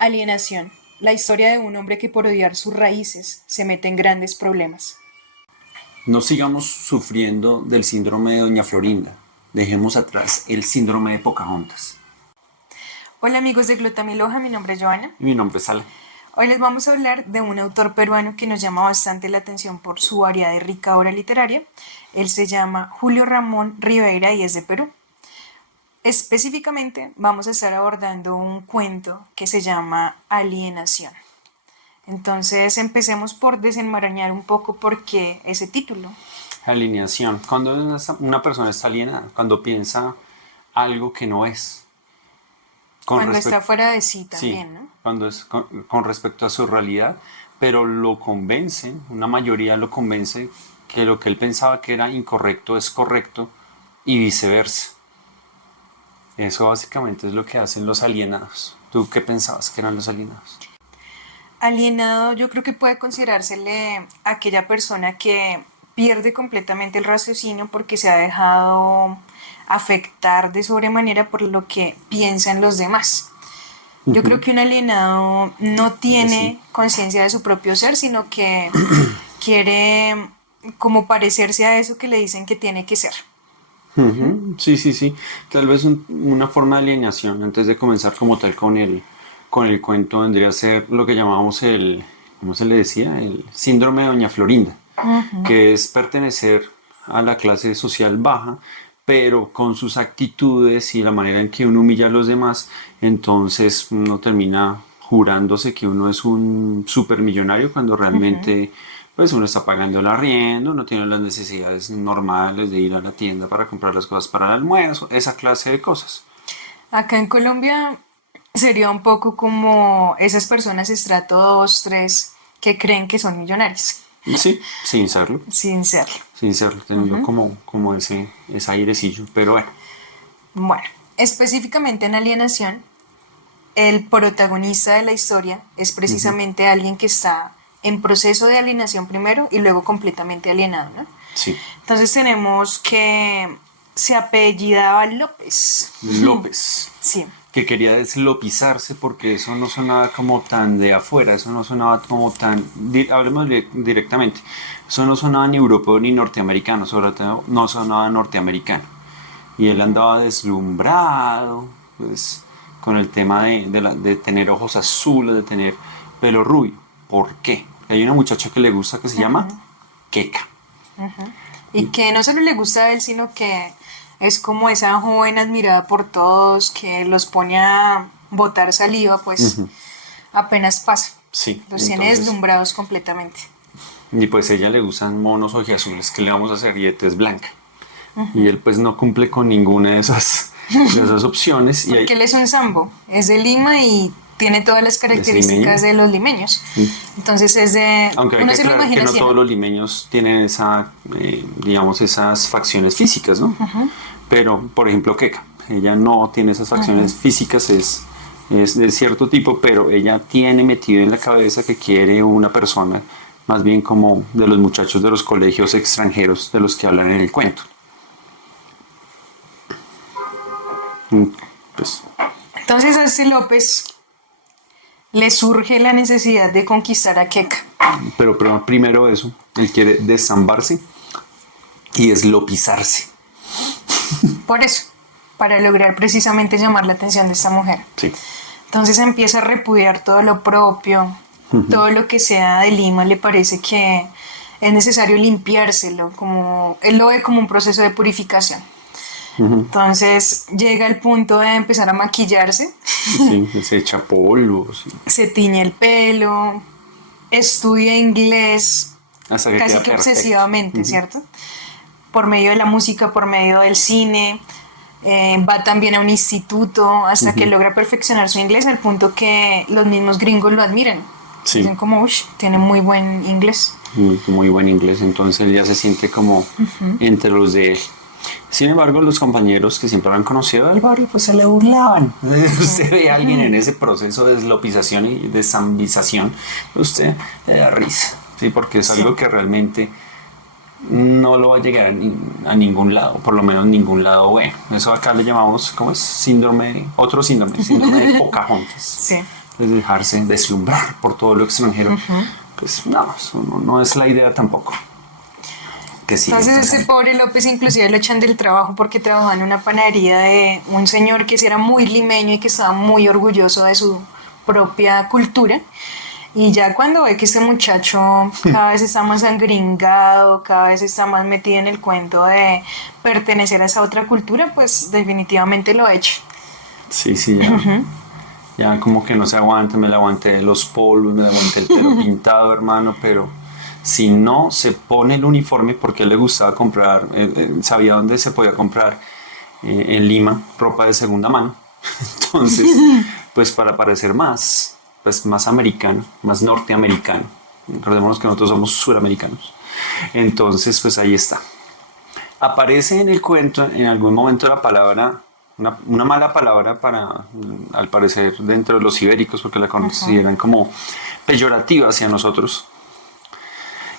Alienación. La historia de un hombre que por odiar sus raíces se mete en grandes problemas. No sigamos sufriendo del síndrome de Doña Florinda. Dejemos atrás el síndrome de Pocahontas. Hola amigos de Glotamiloja, mi nombre es Joana. Y mi nombre es Sala. Hoy les vamos a hablar de un autor peruano que nos llama bastante la atención por su variada y rica obra literaria. Él se llama Julio Ramón Ribeira y es de Perú. Específicamente vamos a estar abordando un cuento que se llama Alienación. Entonces empecemos por desenmarañar un poco por qué ese título. Alineación. Cuando una persona está alienada, cuando piensa algo que no es. Cuando está fuera de sí también, sí, ¿no? cuando es con respecto a su realidad, pero lo convence, una mayoría lo convence que lo que él pensaba que era incorrecto es correcto y viceversa. Eso básicamente es lo que hacen los alienados. ¿Tú qué pensabas que eran los alienados? Alienado yo creo que puede considerársele aquella persona que pierde completamente el raciocinio porque se ha dejado afectar de sobremanera por lo que piensan los demás. Yo creo que un alienado no tiene conciencia de su propio ser, sino que quiere como parecerse a eso que le dicen que tiene que ser. Sí, sí, sí. Tal vez una forma de alienación, antes de comenzar como tal con el cuento, vendría a ser lo que llamamos ¿cómo se le decía? El síndrome de Doña Florinda, que es pertenecer a la clase social baja, pero con sus actitudes y la manera en que uno humilla a los demás, entonces uno termina jurándose que uno es un supermillonario cuando realmente pues uno está pagando el arriendo, no tiene las necesidades normales de ir a la tienda para comprar las cosas para el almuerzo, esa clase de cosas. Acá en Colombia sería un poco como esas personas estrato 2, 3 que creen que son millonarios, Sí, sin serlo, sin serlo. sin serlo, teniendo como ese airecillo, pero bueno. Bueno, específicamente en Alienación, el protagonista de la historia es precisamente alguien que está en proceso de alienación primero y luego completamente alienado, ¿no? Sí. Entonces tenemos que se apellidaba López. López. Sí. Que quería deslopizarse porque eso no sonaba como tan de afuera, eso no sonaba como tan, hablemos directamente, eso no sonaba ni europeo ni norteamericano, sobre todo no sonaba norteamericano. Y él andaba deslumbrado, pues, con el tema de tener ojos azules, de tener pelo rubio. ¿Por qué? Hay una muchacha que le gusta que se llama Keka. Y que no solo le gusta a él, sino que es como esa joven admirada por todos, que los pone a botar saliva, pues apenas pasa. Sí, Los tiene deslumbrados completamente. Y pues a ella le gustan monos ojiazules, ¿qué le vamos a hacer? Y de tez blanca. Y él pues no cumple con ninguna de esas opciones. Porque él es un sambo, es de Lima y tiene todas las características de los limeños. Entonces es de... Aunque hay que aclarar que no todos los limeños tienen digamos, esas facciones físicas, ¿no? Pero, por ejemplo, Keka, ella no tiene esas facciones físicas, es de cierto tipo, pero ella tiene metido en la cabeza que quiere una persona más bien como de los muchachos de los colegios extranjeros de los que hablan en el cuento. Pues. Entonces a este López le surge la necesidad de conquistar a Keka. Pero primero eso, él quiere desambarse y deslopizarse. Por eso, para lograr precisamente llamar la atención de esta mujer. Sí. Entonces empieza a repudiar todo lo propio, todo lo que sea de Lima, le parece que es necesario limpiárselo, como él lo ve como un proceso de purificación. Entonces llega el punto de empezar a maquillarse. Sí, se echa polvo. Sí. Se tiñe el pelo, estudia inglés hasta que casi que obsesivamente, ¿cierto? Por medio de la música, por medio del cine, va también a un instituto hasta que logra perfeccionar su inglés al punto que los mismos gringos lo admiran. Sí. Dicen como, uy, tiene muy buen inglés. Muy buen inglés, entonces él ya se siente como entre los de él. Sin embargo, los compañeros que siempre han conocido al barrio, pues se le burlaban. Usted ve a alguien en ese proceso de deslopización y desambización, usted le da risa, ¿sí? Porque es algo que realmente no lo va a llegar a ningún lado, por lo menos ningún lado bueno. Eso acá le llamamos, ¿cómo es? Síndrome de Pocahontas. Sí. pues dejarse deslumbrar por todo lo extranjero, pues no, eso no es la idea tampoco. Que sigue Entonces ese pasando. pobre López inclusive lo echan del trabajo porque trabajaba en una panadería de un señor que sí era muy limeño y que estaba muy orgulloso de su propia cultura. Y ya cuando ve que este muchacho cada vez está más angringado, cada vez está más metido en el cuento de pertenecer a esa otra cultura, pues definitivamente lo echa. Sí, sí, ya como que no se aguanta, me la aguanté los polvos, me la aguanté el pelo pintado, hermano, pero si no se pone el uniforme, porque a él le gustaba comprar, sabía dónde se podía comprar en Lima ropa de segunda mano. Entonces, pues para parecer más, pues más americano, más norteamericano. Recordémonos que nosotros somos suramericanos. Entonces, pues ahí está. Aparece en el cuento en algún momento la palabra, una mala palabra para, al parecer, dentro de los ibéricos, porque la consideran como peyorativa hacia nosotros,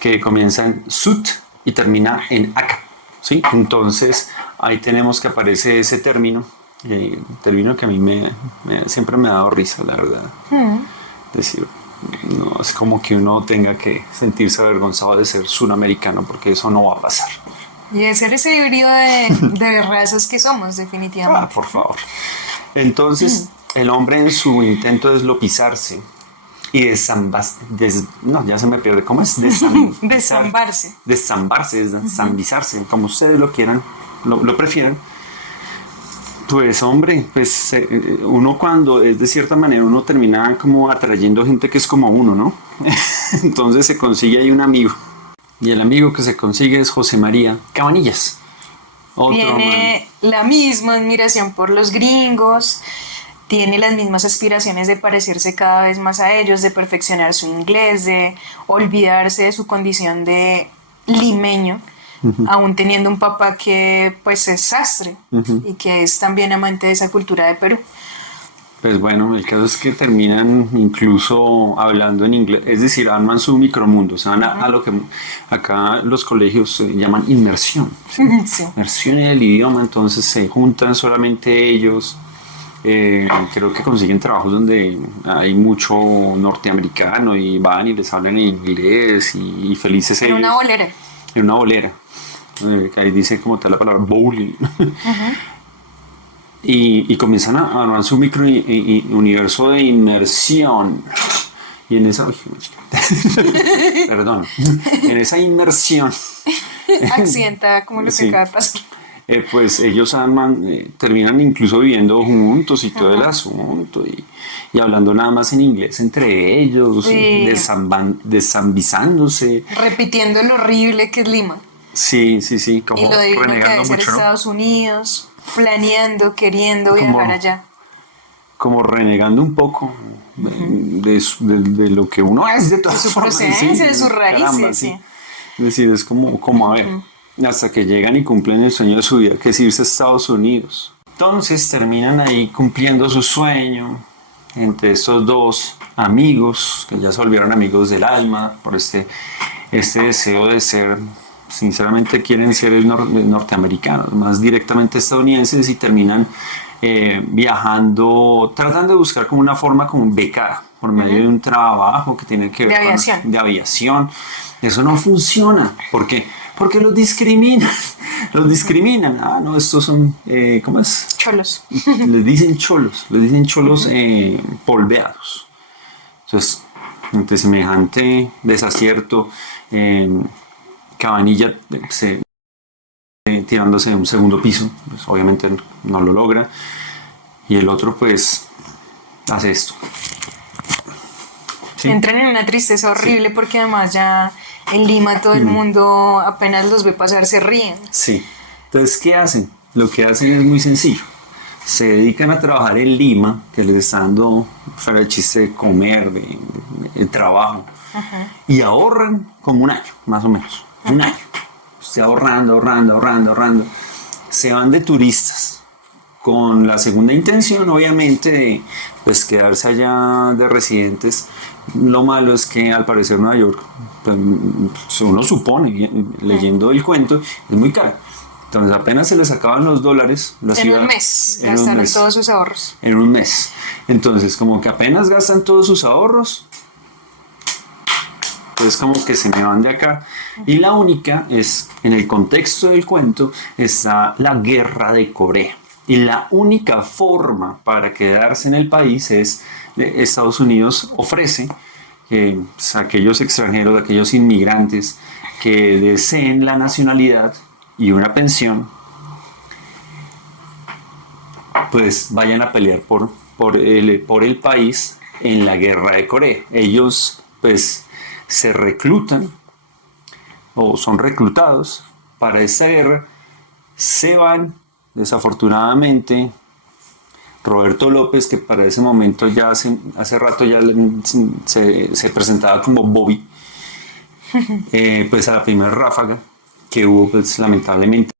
que comienza en sut y termina en ac. ¿Sí? Entonces ahí tenemos que aparece ese término que a mí siempre me ha dado risa, la verdad. Es decir, no es como que uno tenga que sentirse avergonzado de ser suramericano, porque eso no va a pasar. Y de ser ese híbrido de razas que somos, Ah, definitivamente. por favor. Entonces, el hombre en su intento de deslopizarse y no, ya se me pierde, ¿cómo es? Desambizar, Desambarse. desambizarse, como ustedes lo quieran, lo prefieran. Pues hombre, pues uno cuando es de cierta manera, uno termina como atrayendo gente que es como uno, ¿no? Entonces se consigue ahí un amigo. Y el amigo que se consigue es José María Cabanillas. Otro man. Tiene la misma admiración por los gringos, tiene las mismas aspiraciones de parecerse cada vez más a ellos, de perfeccionar su inglés, de olvidarse de su condición de limeño, aún teniendo un papá que pues es sastre y que es también amante de esa cultura de Perú. Pues bueno, el caso es que terminan incluso hablando en inglés, es decir, arman su micromundo, se van a lo que acá los colegios llaman inmersión, ¿sí? Sí. Inmersión en el idioma, entonces se juntan solamente ellos, creo que consiguen trabajos donde hay mucho norteamericano y van y les hablan en inglés y felices En una ellos, bolera. en una bolera, que ahí dice como tal la palabra bowling. Y comienzan a armar su micro universo de inmersión. Y en esa. Perdón. En esa inmersión. Accidentada como lo que Sí. acaba de pasar. Pues ellos arman, terminan incluso viviendo juntos y todo el asunto. Y hablando nada más en inglés entre ellos. Sí. Desambizándose. Repitiendo lo horrible que es Lima Sí, sí, sí. y lo Como divino que renegando debe ser mucho, ¿no? Estados Unidos, planeando, queriendo viajar Como allá. como renegando un poco de lo que uno es de De todas su formas. procedencia, de sus Caramba, raíces, sí. sí. Es decir, es como a ver, hasta que llegan y cumplen el sueño de su vida, que es irse a Estados Unidos. Entonces terminan ahí cumpliendo su sueño entre estos dos amigos, que ya se volvieron amigos del alma, por este deseo de ser, sinceramente quieren ser norteamericanos, más directamente estadounidenses y terminan viajando, tratando de buscar como una forma como becada por medio de un trabajo que tiene que De ver con aviación. de aviación. Eso no funciona. ¿Por qué? Porque los discriminan. Los discriminan. Ah, no, estos son, ¿cómo es? Cholos. Les dicen cholos polveados. Entonces, ante semejante desacierto, Cabanilla tirándose de un segundo piso, pues obviamente no lo logra. Y el otro, pues, hace esto. ¿Sí? Entran en una tristeza horrible porque además ya en Lima todo el mundo apenas los ve pasar se ríen. Sí. Entonces, ¿qué hacen? Lo que hacen es muy sencillo. Se dedican a trabajar en Lima, que les está dando fuera el chiste de comer, de trabajo, y ahorran como un año, más o menos. Un año. Ahorrando. Se van de turistas con la segunda intención, obviamente, de pues, quedarse allá de residentes. Lo malo es que al parecer Nueva York, pues, uno supone, leyendo el cuento, es muy caro. Entonces apenas se les acaban los dólares, la En un ciudad, mes en un gastaron mes, todos sus ahorros. en un mes. Entonces como que apenas gastan todos sus ahorros, pues como que se me van de acá. Y la única es, en el contexto del cuento, está la guerra de Corea. Y la única forma para quedarse en el país es, Estados Unidos ofrece que pues, aquellos extranjeros, aquellos inmigrantes que deseen la nacionalidad y una pensión, pues vayan a pelear por el país en la guerra de Corea. Ellos pues se reclutan o son reclutados para esta guerra, se van, desafortunadamente. Roberto López, que para ese momento ya hace rato ya se presentaba como Bobby, pues a la primera ráfaga que hubo, pues lamentablemente,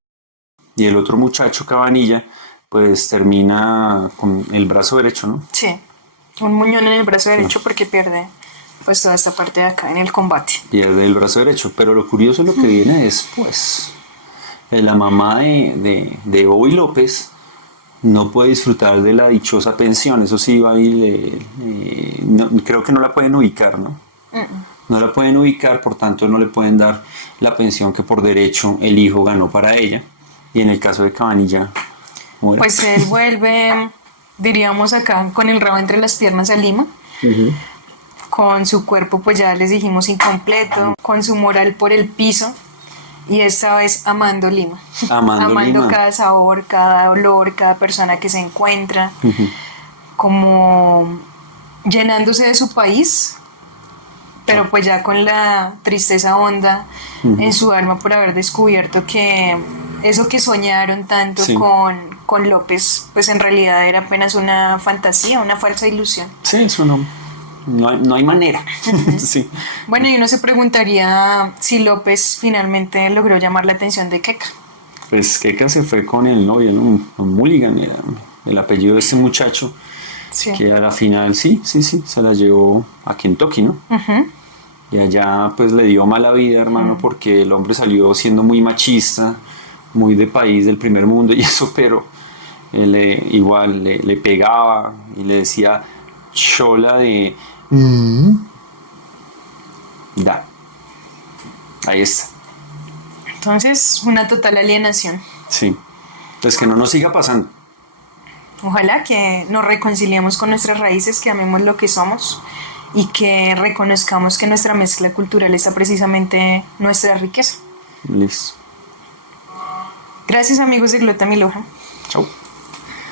y el otro muchacho Cabanilla, pues termina con el brazo derecho, ¿no? Sí, un muñón en el brazo derecho porque pierde pues toda esta parte de acá en el combate. Pierde el brazo derecho, pero lo curioso es lo que viene después. La mamá de Bobby López no puede disfrutar de la dichosa pensión, eso sí va y creo que no la pueden ubicar, ¿no? No la pueden ubicar, por tanto no le pueden dar la pensión que por derecho el hijo ganó para ella. Y en el caso de Cabanilla, muere. Pues él vuelve, diríamos acá, con el rabo entre las piernas a Lima, con su cuerpo pues ya les dijimos incompleto, con su moral por el piso y esta vez amando Lima, Amando Lima. cada sabor, cada olor, cada persona que se encuentra, como llenándose de su país, pero pues ya con la tristeza honda en su alma por haber descubierto que eso que soñaron tanto Sí. con López, pues en realidad era apenas una fantasía, una falsa ilusión. Sí, eso no hay manera. Sí. Bueno, y uno se preguntaría si López finalmente logró llamar la atención de Keka. Pues Keka se fue con el novio, ¿no? Con Mulligan, era el apellido de este muchacho, Sí. que a la final sí, se la llevó a Kentucky, ¿no? Y allá pues le dio mala vida, hermano, porque el hombre salió siendo muy machista, muy de país del primer mundo y eso, pero él igual le pegaba y le decía chola de... Da. Ahí está. Entonces, una total alienación. Sí. Pues que no nos siga pasando. Ojalá que nos reconciliemos con nuestras raíces, que amemos lo que somos y que reconozcamos que nuestra mezcla cultural está precisamente nuestra riqueza. Listo. Gracias amigos de Glota Miloja. Chau.